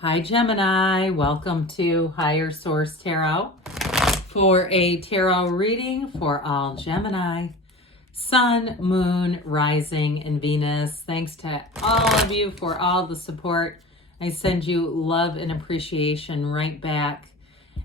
Hi Gemini, welcome to Higher Source Tarot for a tarot reading for all Gemini, Sun, Moon, Rising, and Venus. Thanks to all of you for all the support. I send you love and appreciation right back.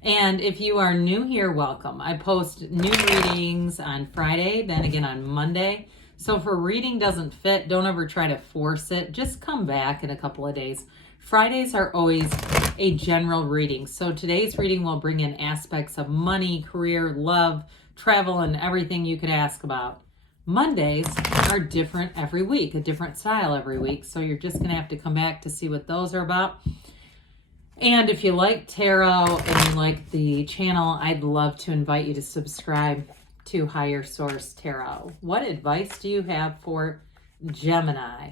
And if you are new here, welcome. I post new readings on Friday, then again on Monday. So if a reading doesn't fit, don't ever try to force it. Just come back in a couple of days. Fridays are always a general reading. So today's reading will bring in aspects of money, career, love, travel, and everything you could ask about. Mondays are different every week, a different style every week. So you're just going to have to come back to see what those are about. And if you like tarot and you like the channel, I'd love to invite you to subscribe to Higher Source Tarot. What advice do you have for Gemini?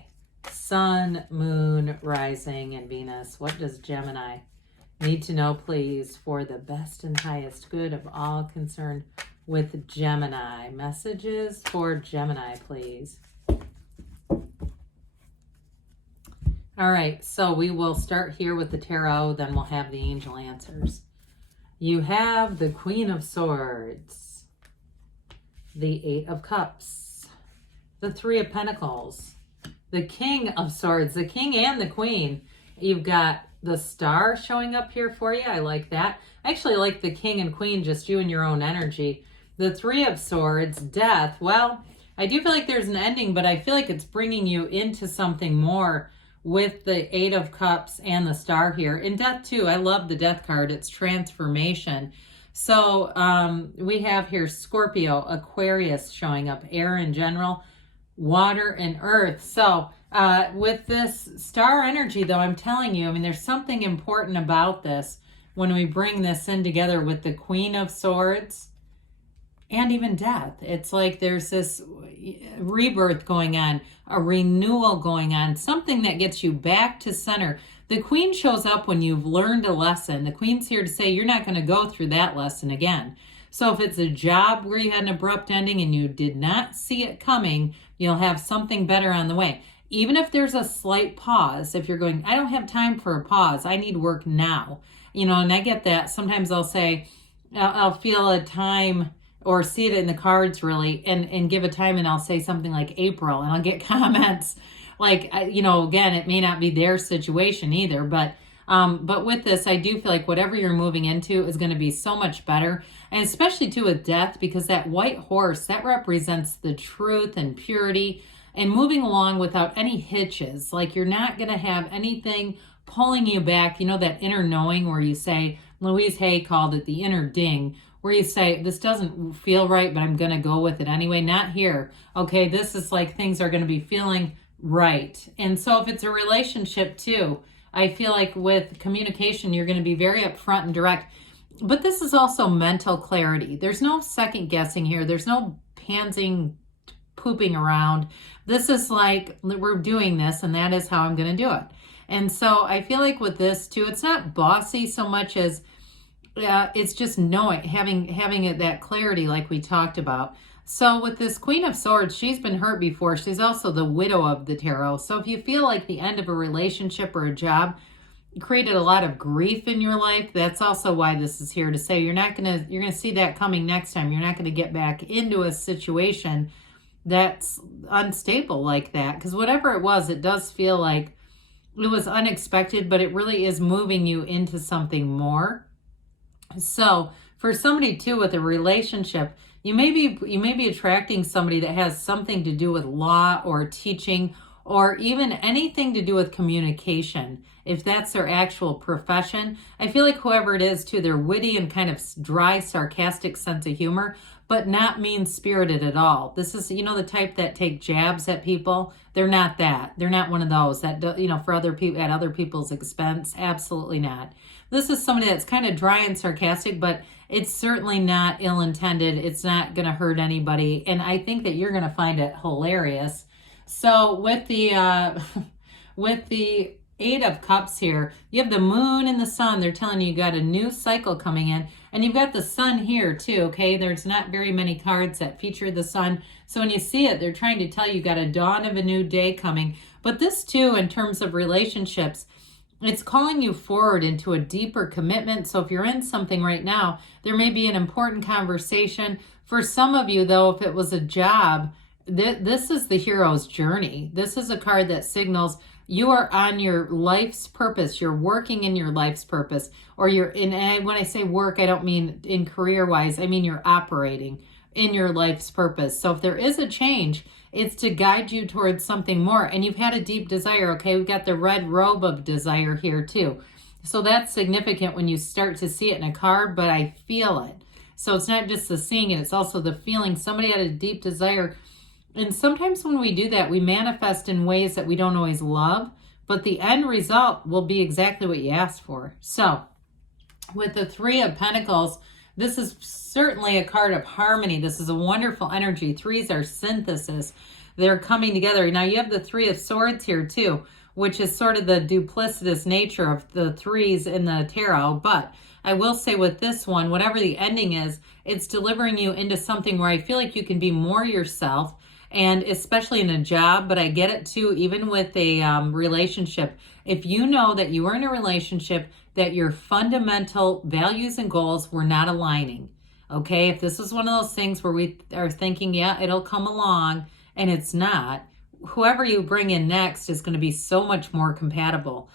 Sun, Moon, Rising, and Venus. What does Gemini need to know, please, for the best and highest good of all concerned with Gemini? Messages for Gemini, please. All right, so we will start here with the tarot, then we'll have the angel answers. You have the Queen of Swords, the Eight of Cups, the Three of Pentacles, the King of Swords, the King and the Queen. You've got the Star showing up here for you. I like that. I actually like the King and Queen, just you and your own energy. The Three of Swords, Death. Well, I do feel like there's an ending, but I feel like it's bringing you into something more with the Eight of Cups and the Star here. In Death too, I love the Death card. It's transformation. So we have here Scorpio, Aquarius showing up, air in general, water and earth. So with this star energy, though, I'm telling you, I mean, there's something important about this when we bring this in together with the Queen of Swords and even death. It's like there's this rebirth going on, a renewal going on, something that gets you back to center. The Queen shows up when you've learned a lesson. The Queen's here to say you're not going to go through that lesson again. So if it's a job where you had an abrupt ending and you did not see it coming, you'll have something better on the way. Even if there's a slight pause, if you're going, I don't have time for a pause, I need work now. You know, and I get that. Sometimes I'll say, I'll feel a time or see it in the cards really and give a time, and I'll say something like April, and I'll get comments like, you know, again, it may not be their situation either, but with this, I do feel like whatever you're moving into is going to be so much better. And especially too with death, because that white horse, that represents the truth and purity and moving along without any hitches. Like you're not going to have anything pulling you back. You know, that inner knowing where you say, Louise Hay called it the inner ding, where you say, this doesn't feel right, but I'm going to go with it anyway. Not here. Okay, this is like things are going to be feeling right. And so if it's a relationship too, I feel like with communication, you're going to be very upfront and direct. But this is also mental clarity. There's no second guessing here. There's no pantsing, pooping around. This is like, we're doing this and that is how I'm going to do it. And so I feel like with this too, it's not bossy so much as it's just knowing, having that clarity like we talked about. So with this Queen of Swords, she's been hurt before. She's also the widow of the tarot. So if you feel like the end of a relationship or a job created a lot of grief in your life, that's also why this is here to say you're going to see that coming next time. You're not going to get back into a situation that's unstable like that. Because whatever it was, it does feel like it was unexpected, but it really is moving you into something more. So for somebody too with a relationship, you may be attracting somebody that has something to do with law or teaching or even anything to do with communication. If that's their actual profession, I feel like whoever it is too, they're witty and kind of dry, sarcastic sense of humor, but not mean-spirited at all. This is, you know, the type that take jabs at people. They're not that. They're not one of those that, you know, for other people, at other people's expense. Absolutely not. This is somebody that's kind of dry and sarcastic, but it's certainly not ill-intended. It's not going to hurt anybody. And I think that you're going to find it hilarious. So with the Eight of Cups here, you have the Moon and the Sun. They're telling you got a new cycle coming in. And you've got the Sun here too, okay? There's not very many cards that feature the Sun. So when you see it, they're trying to tell you got a dawn of a new day coming. But this too, in terms of relationships, It's calling you forward into a deeper commitment. So if you're in something right now, there may be an important conversation. For some of you, though, if it was a job, this is the hero's journey. This is a card that signals you are on your life's purpose. You're working in your life's purpose. Or you're in, and when I say work, I don't mean in career-wise. I mean you're operating in your life's purpose. So if there is a change, it's to guide you towards something more. And you've had a deep desire. Okay, we've got the red robe of desire here too. So that's significant when you start to see it in a card, but I feel it. So it's not just the seeing it, it's also the feeling. Somebody had a deep desire. And sometimes when we do that, we manifest in ways that we don't always love, but the end result will be exactly what you asked for. So with the Three of Pentacles, this is certainly a card of harmony. This is a wonderful energy. Threes are synthesis. They're coming together. Now you have the Three of Swords here too, which is sort of the duplicitous nature of the threes in the tarot. But I will say with this one, whatever the ending is, it's delivering you into something where I feel like you can be more yourself, and especially in a job, but I get it too, even with a relationship. If you know that you are in a relationship that your fundamental values and goals were not aligning, okay? If this is one of those things where we are thinking, yeah, it'll come along, and it's not, whoever you bring in next is going to be so much more compatible.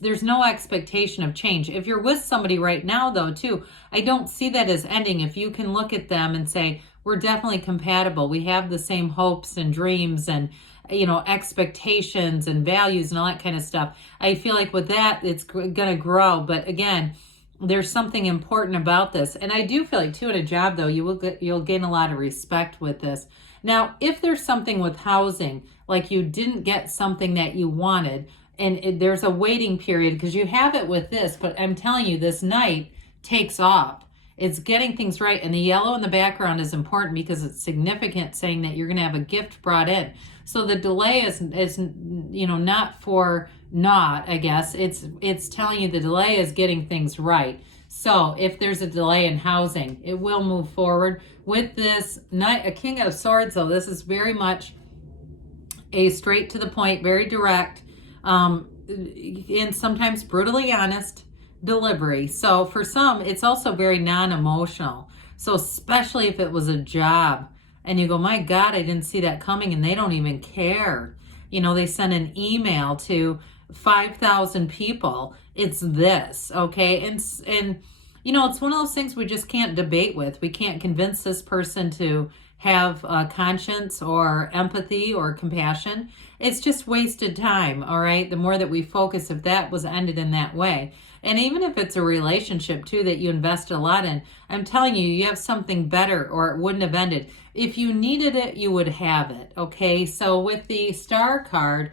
There's no expectation of change. If you're with somebody right now, though, too, I don't see that as ending. If you can look at them and say, we're definitely compatible. We have the same hopes and dreams and, you know, expectations and values and all that kind of stuff. I feel like with that, it's going to grow. But again, there's something important about this. And I do feel like, too, in a job, though, you'll gain a lot of respect with this. Now, if there's something with housing, like you didn't get something that you wanted, and there's a waiting period, because you have it with this, but I'm telling you, this Knight takes off. It's getting things right. And the yellow in the background is important because it's significant, saying that you're going to have a gift brought in. So the delay is you know, not for naught, I guess. It's telling you the delay is getting things right. So if there's a delay in housing, it will move forward. With this Knight, a King of Swords, though, this is very much a straight to the point, very direct, and sometimes brutally honest delivery. So for some, it's also very non-emotional. So especially if it was a job and you go, my God, I didn't see that coming, and they don't even care. You know, they send an email to 5,000 people. It's this, okay? And you know, it's one of those things we just can't debate with. We can't convince this person to have a conscience or empathy or compassion. It's just wasted time, all right? The more that we focus, if that was ended in that way. And even if it's a relationship, too, that you invested a lot in, I'm telling you, you have something better, or it wouldn't have ended. If you needed it, you would have it, okay? So with the Star card,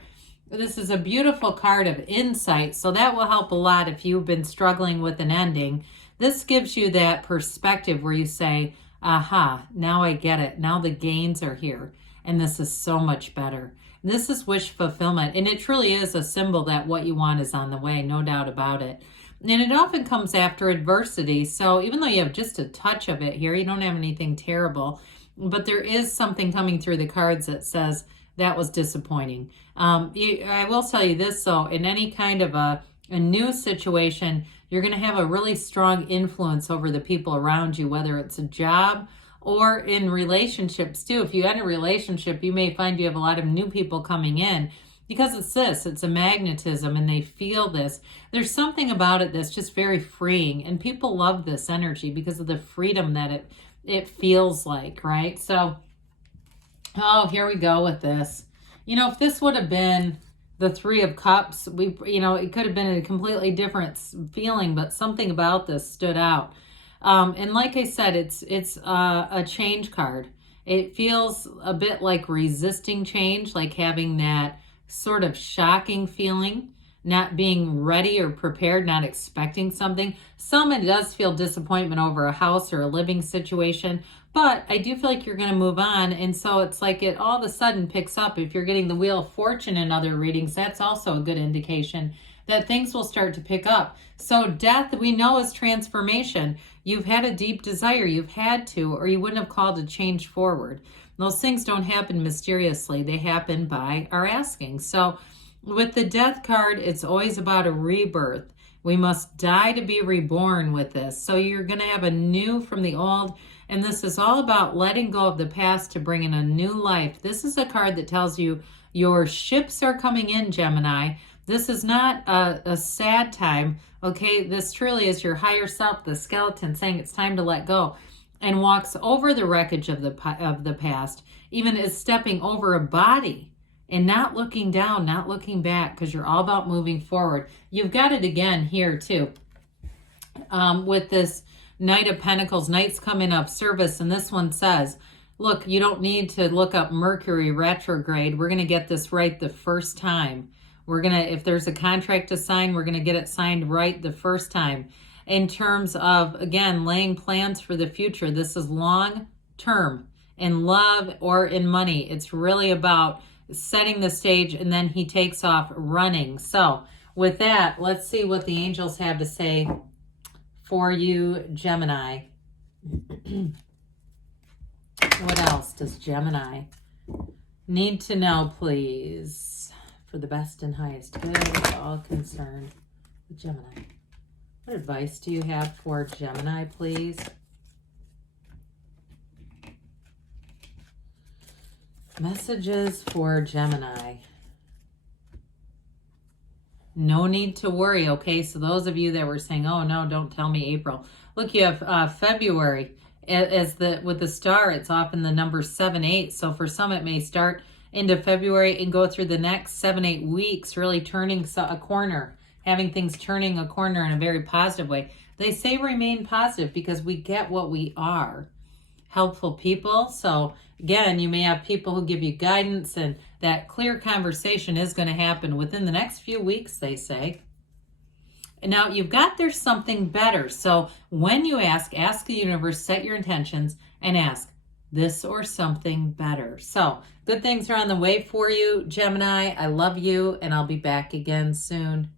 this is a beautiful card of insight, so that will help a lot if you've been struggling with an ending. This gives you that perspective where you say, aha, now I get it. Now the gains are here, and this is so much better. This is wish fulfillment, and it truly is a symbol that what you want is on the way, no doubt about it. And it often comes after adversity. So even though you have just a touch of it here, you don't have anything terrible, but there is something coming through the cards that says that was disappointing. I will tell you this, though, in any kind of a new situation, you're going to have a really strong influence over the people around you, whether it's a job or in relationships too. If you had a relationship, you may find you have a lot of new people coming in, because it's a magnetism, and they feel this. There's something about it that's just very freeing, and people love this energy because of the freedom that it feels like, right? So, oh, here we go with this. You know, if this would have been the Three of Cups, it could have been a completely different feeling, but something about this stood out. And like I said, it's a change card. It feels a bit like resisting change, like having that sort of shocking feeling, not being ready or prepared, not expecting something. It does feel disappointment over a house or a living situation, but I do feel like you're going to move on. And so it's like it all of a sudden picks up. If you're getting the Wheel of Fortune in other readings, that's also a good indication that things will start to pick up. So death, we know, is transformation. You've had a deep desire, you've had to, or you wouldn't have called a change forward. Those things don't happen mysteriously. They happen by our asking. So With the death card, it's always about a rebirth. We must die to be reborn with this. So you're going to have a new from the old. And this is all about letting go of the past to bring in a new life. This is a card that tells you your ships are coming in, Gemini. This is not a sad time. Okay, this truly is your higher self, the skeleton, saying it's time to let go, and walks over the wreckage of the past, even is stepping over a body and not looking down, not looking back, because you're all about moving forward. You've got it again here too, with this Knight of Pentacles. Knight's coming up, service, and this one says, look, you don't need to look up Mercury retrograde. We're going to get this right the first time. We're going to, if there's a contract to sign, we're going to get it signed right the first time. In terms of, again, laying plans for the future, this is long term in love or in money. It's really about setting the stage, and then he takes off running. So with that, let's see what the angels have to say for you, Gemini. What else does Gemini need to know, please, for the best and highest good of all concerned with Gemini? What advice do you have for Gemini, please? Messages for Gemini. No need to worry, okay? So those of you that were saying, oh no, don't tell me April. Look, you have February as with the star. It's often the number 7, 8. So for some, it may start into February and go through the next 7, 8 weeks, really turning a corner, having things turning a corner in a very positive way. They say remain positive because we get what we are. Helpful people. So again, you may have people who give you guidance, and that clear conversation is going to happen within the next few weeks, they say. And now you've got there's something better. So when you ask the universe, set your intentions and ask this or something better. So good things are on the way for you, Gemini. I love you, and I'll be back again soon.